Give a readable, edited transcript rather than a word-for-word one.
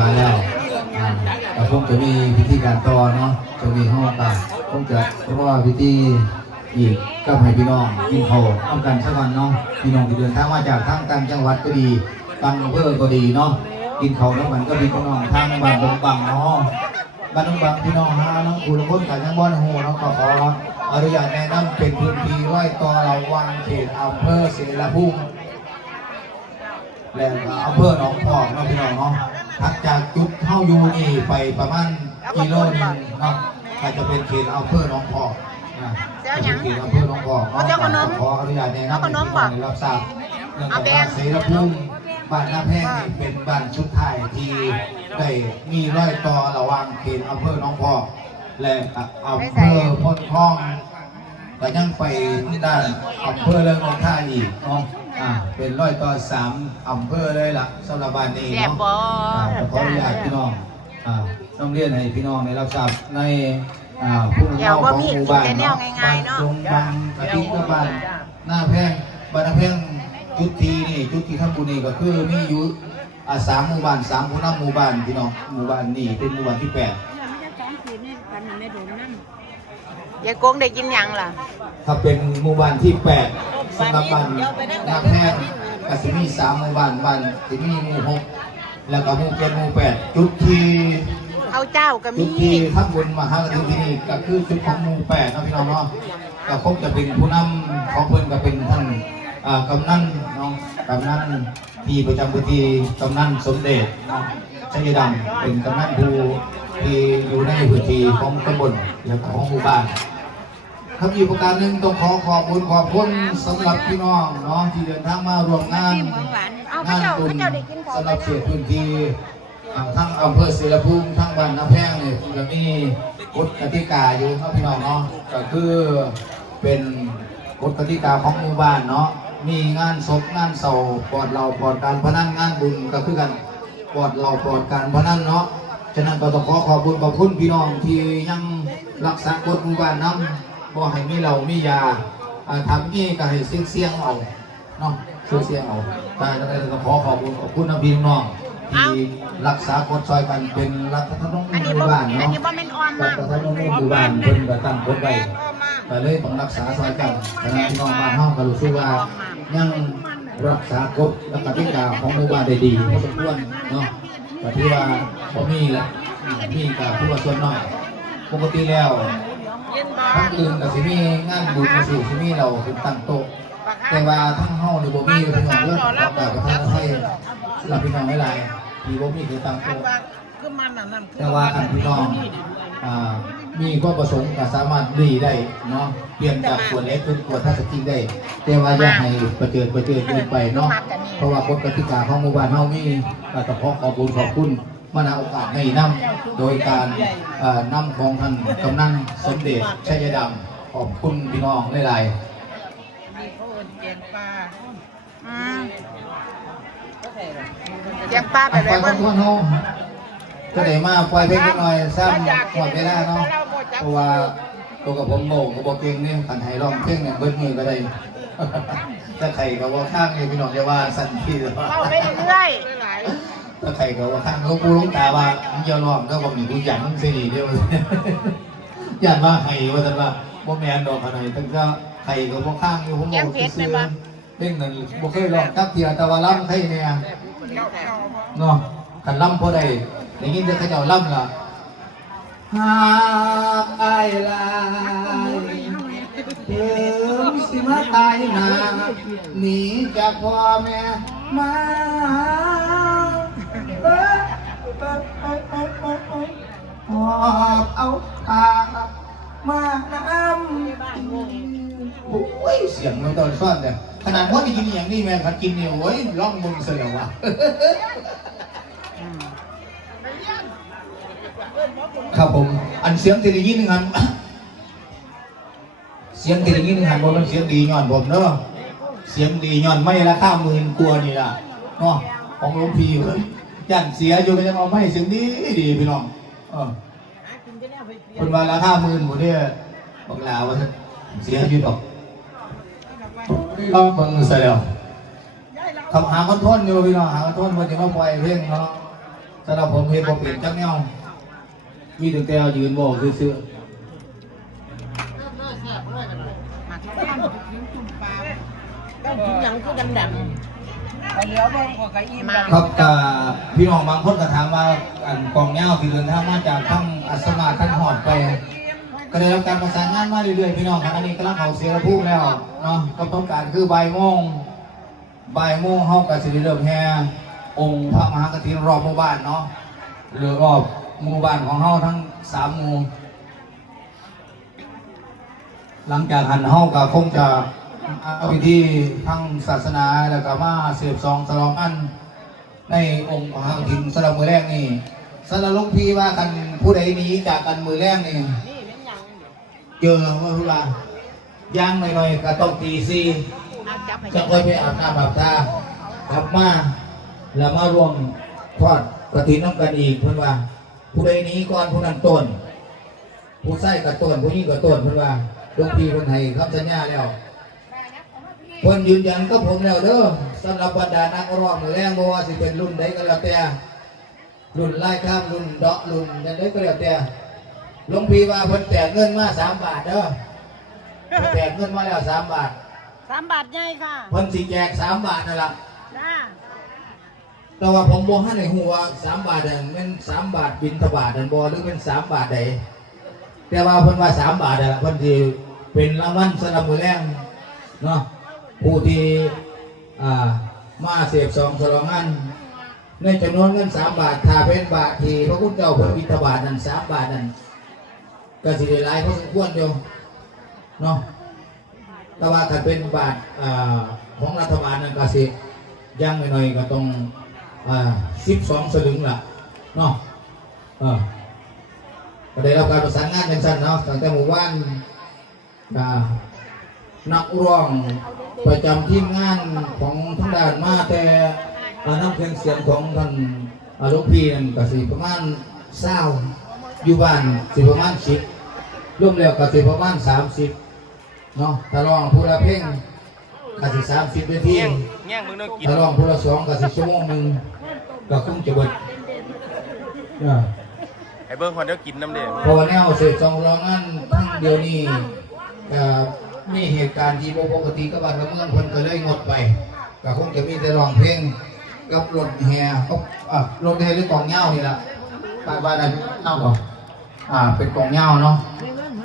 มาแล้วแต่คงจะมีพิธีการต่อเนาะจะมีห้องต่างคงจะเพราะว่าพิธีอีกก็ให้พี่น้องกินข้าวเอากันสักวันเนาะพี่น้องที่เดินทางมาจากทางต่างจังหวัดก็ดีต่างอำเภอก็ดีเนาะกินข้าวแล้วมันก็มีพี่น้องทางบ้านดงบังเนาะบ้านดงบังพี่น้องฮะน้องคุณละคนขายยังบ้านโหน้องก็ขออนุญาตแนะนำเป็นพื้นที่ไร่ต่อเราวางเขตอำเภอเสรภูมิแล้วก็อำเภอหนองพอกเนาะพี่น้องเนาะถัดจากจุดเข้ายูนี่ไปประมาณกิโลนึงเนาะอาจจะเป็นเขตอำเภอหนองพอกนะเป็นเขตอำเภอหนองพอกเนาะขออนุญาตแนะนำพี่น้องรับทราบเรื่องของบ้านเสรภูมิบ้านน้าแพงนี่เป็นบ้านชุดไทยที่ได้มีรอยต่อระหว่างเขตอำเภอหนองพอกและอำเภอพ้นคลองแต่ยังไปด้านอำเภอเรื่องของท่าอีกเนาะเป็นร้อยต่อ3อำเภอเลยล่ะสำหรับบ้านนี้เนาะขออนุญาตพี่น้องต้องเรียนให้พี่น้องได้รับทราบในผู้นำของหมู่บ้านเนาะบ้านตรงบางกระดิ่งกับบ้านหน้าแพงบ้านหน้าแพงจุดที่ท่านบุญนี่ก็คือมีอยู่3 หมู่บ้าน3 ผู้นำหมู่บ้านพี่น้องหมู่บ้านนี่เป็นหมู่บ้านที่8ยายโกงได้กินยังล่ะถ้าเป็นหมู่บ้านที่8สำหรับบ้านนาแพงก็จะมี3 หมู่บ้านจะมีหมู่6แล้วก็หมู่7 หมู่8จุดที่เอาเจ้าก็มีจุดที่ทักบุญมาหากระถิ่นที่นี่ก็คือจุดของหมู่8นะพี่น้องเนาะก็คงจะเป็นผู้นำของเพิ่นก็เป็นท่านกำนันเนาะกำนันที่ประจำพื้นที่กำนันสมเด็จชัยดำเป็นกำนันผู้ที่อยู่ในพื้นที่ของตำบลและของหมู่บ้านครับอีกประการหนึ่งต้องขอบคุณสำหรับพี่น้องเนาะที่เดินทางมาร่วมงานบุญสำหรับเขตพื้นที่ทั้งอำเภอเสรภูมิทั้งบ้านน้ำแพงเนี่ยจะมีกฎกติกาอยู่ครับพี่น้องเนาะก็คือเป็นกฎกติกาของหมู่บ้านเนาะมีงานศพงานเสาปลอดเราปลอดการพนันงานบุญก็คือกันปลอดเราปลอดการพนันเนาะฉะนั้นก็ต้องขอบคุณพี่น้องที่ยังรักษากฎหมู่บ้านน้ำบ่ให้มีเหล้ามียาทำนี่ก็ให้เสี่ยงเอาเนาะเสี่ยงเอาแต่ต้องขอบคุณนะพี่น้องที่รักษากฎซอยกันเป็นรัฐธรรมนูญหมู่บ้านเนาะรัฐธรรมนูญหมู่บ้านเพิ่นก็ตั้งกฎไว้แต่เลยต้องรักษาซอยกันฉะนั้นพี่น้องบ้านเฮาก็รู้สึกว่ายังรักษากฎและกติกาของหมู่บ้านได้ดีพอสมควรเนาะก็ถือว่าบ่มีละมีก็ถือว่าส่วนน้อยปกติแล้วทั้งอื่นก็สิมีงานบุญสิมีเราเป็นตั้งโต๊ะแต่ว่าทั้งเฮานี่บ่มีพี่น้องเด้อแต่ประเทศไทยสำหรับพี่น้องหลายๆที่บ่มีคือตั้งโต๊ะแต่ว่าคันพี่น้องมีความประสงค์ก็สามารถดีได้เนาะเปลี่ยนจากขวดเล็กเป็นขวดพลาสติกได้แต่ว่าอย่าให้ประเจิดเกินไปเนาะเพราะว่ากฎกติกาของหมู่บ้านเฮามีก็ต้องขอบคุณมาณโอกาสในนำโดยการนำของท่านกำนันสมเด็จชัยดำขอบคุณพี่น้องหลายเจียงป้าไปเลยมันก็ได้มาปล่อยเพลงหน่อยซ้ำหมดไม่ได้เนาะเพราะว่าตัวกับผมโง่กับโบเก่งเนี่ยขันไห้ร้องเพลงเนี่ยเบิ้ลมือก็ได้ถ้าใครกับว่าข้างเนี่ยพี่น้องจะว่าสั่นที่หรือว่าเข้าได้เรื่อยถ้าใครกับว่าข้างเขาปูลงตาว่ามันจะร้องก็บอกหนีกูยันมันสิเดียวยันว่าใครว่าแต่ว่าโบแมนดอกอะไรตั้งแต่ใครกับว่าข้างอยู่ผมบอกซื้อเพลงนั้นโบเคยร้องกักเทียแต่ว่าล้ำใครเนี่ยเนาะขันล้ำพอได้อย่างนี้จะขย่าล่ำล่ะหากไอ้ลายเติมสิมาตายนาหนีจากพ่อแม่มาหอบเอาตามาน้ำโอ้ยเสียงมันตอนซ่อนเนี่ยขนาดพ่อจะกินอย่างนี้แม่ขัดกินเนี่ยโอ้ยร้องมึงเสียวว่ะครับผมอันเสียงที่ได้ยินหันเสียงที่ได้ยินหันผมเป็นเสียงดีย้อนผมเนาะเสียงดีย้อนไม่ราคา10,000กว่านี่ล่ะเนาะของหลวงพี่ยันเสียอยู่ก็ยังเอาไม่เสียงดีพี่น้องคนว่าราคา10,000หมดเนี่ยบอกลาวว่าเสียอยู่ดอกต้องเบิ่งเสียแล้วขับหาคนทนอยู่พี่น้องหาคนทนมันจะมาปล่อยเพลงเนาะส แต่เราผมเห็นผมเปลี่ยนจักแนวมีถึงแต่ยืนบอกซื่อ ต้องกินหยังก็ดำๆเลี้ยวบ้างพอไก่อิ่ม ๆครับกับพี่น้องบางคนก็ถามว่าอันกองเงาที่เดินทางมาจากทั้งอัสมาทั้งหอดไปก็ได้รับการประสานงานมาเรื่อยๆพี่น้องครับอันนี้กำลังเขาเสียระพูแล้วเนาะก็ต้องการคือบ่ายโมงเฮากับสิริเริ่มแห่องค์พระมหากฐินรอบหมู่บ้านเนาะหรือรอบหมู่บ้านของเฮาทั้ง3หมู่หลังจากหันเฮาก็คงจะเอาพิธีทางศาสนาแล้วก็มาเสพซองฉลองอันในองค์มหากฐินสำหรับมือแรกนี่สำหรับหลวงพี่ว่ากันผู้ใดหนีจากกันมือแรกนี่เจอว่าทุลาย่างหน่อยๆก็ต้องตีซีจะค่อยไปอาบน้ำอาบตากลับมาแล้วมาร่วมทอดกฐินน้ำกันอีกเพื่อนว่าผู้ใดหนีก่อนผู้นั้นต้นผู้ใส่กับต้นผู้ยิ่งกับต้นเพื่อนว่าหลวงพี่คนไทยคำสัญญาแล้วคนยืนยันก็ผมแล้วเด้อสำหรับบรรดานักร้องมือแรงบ่ว่าสิเป็นรุ่นใดก็แล้วแต่รุ่นไล่ข้ามรุ่นเดาะรุ่นใดก็แล้วแต่หลวงพี่ว่าเพิ่นแตกเงินมา3 บาทเด้อเพิ่นแตกเงินมาแล้ว3 บาท 3 บาทใหญ่ค่ะ เพิ่นสิแจก3 บาทนั่นล่ะ จ้า แต่ว่าผมบ่ทันได้ฮู้ว่า3 บาทนั่นเป็น3 บาทบิณฑบาตนั่นบ่หรือเป็น3 บาทใดแต่ว่าเพิ่นว่า3 บาทนั่นล่ะเพิ่นสิเป็นรางวัลสำหรับมื้อแรงเนาะผู้ที่มาเสพซองฉลองงานในจำนวนเงิน3 บาทถ้าเป็นบาทที่พระพุทธเจ้าเพิ่นบิณฑบาตนั่น3 บาทนั่นก็สิได้หลายพอสมควรอยู่เนาะแต่ว่าถ้าเป็นบาทของรัฐบาลนั่นก็สิย่างหน่อยๆก็ต้อง12 สลึงล่ะเนาะก็ได้รับการประสานงานเป็นสั้นเนาะตั้งแต่หมู่บ้านนักร้องประจำทีมงานของทั้งด้านมาแต่น้ำเพลงเสียงของท่านหลวงพี่นั่นก็สิประมาณ20อยู่บ้านสิประมาณ10รวมแล้วก็สิประมาณ30เนาะถ้าร้องผู้ละเพลงก็สิ30 นาทีถ้าร้องผู้ละ2ก็สิชั่วโมงนึงก็คงจะเบิดไอ้เบิ้งคนเดียวกินน้ำเด็ก พอแนวเสร็จ2ร้องนั้นทั้งเดียวนี้มีเหตุการณ์ที่ปกติกับบ้านกับเมืองคนก็เลยงดไปก็คงจะมีแต่ร้องเพลงกับรถแห่รถแห่หรือกองเหย้านี่แหละบ้านนั้นเน่าเหรอเป็นกองเหย้าเนาะ